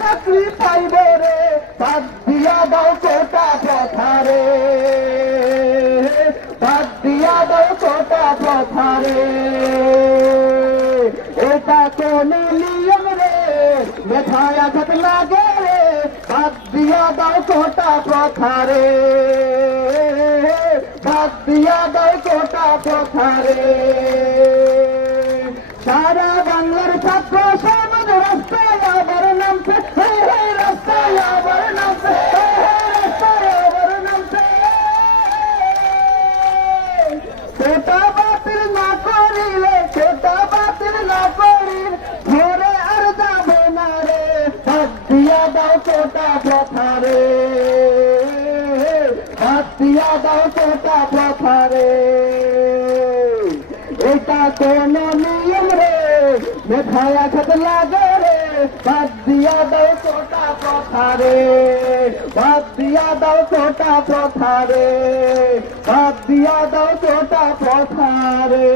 চাকরি পাইব রে, বাদ দিয়া দাও কোটা প্রথারে, বাদ দিয়া দাও কোটা প্রথারে। এটা কোন নিয়ম রে, মেধায় আঘাত লাগে রে, বাদ দিয়া দাও কোটা প্রথারে, বাদ দিয়া দাও কোটা প্রথারে। সারা বাংলার ছাত্র সমাজ রাস্তায় আবার নামছে, রাস্তায় আবার নামছে, রাস্তায় আবার নামছে। কোটা বাতিল না করিলে, কোটা বাতিল না করিলে ঘরে আর যাবে না রে, বাদ দিয়া দাও কোটা প্রথারে, বাদ দিয়া দাও কোটা প্রথারে। এটা কোন নিয়ম রে, মেধায় আঘাত লাগে রে, বাদ দিয়া দাও কোটা প্রথারে, বাদ দিয়া দাও কোটা প্রথারে, বাদ দিয়া দাও কোটা প্রথারে।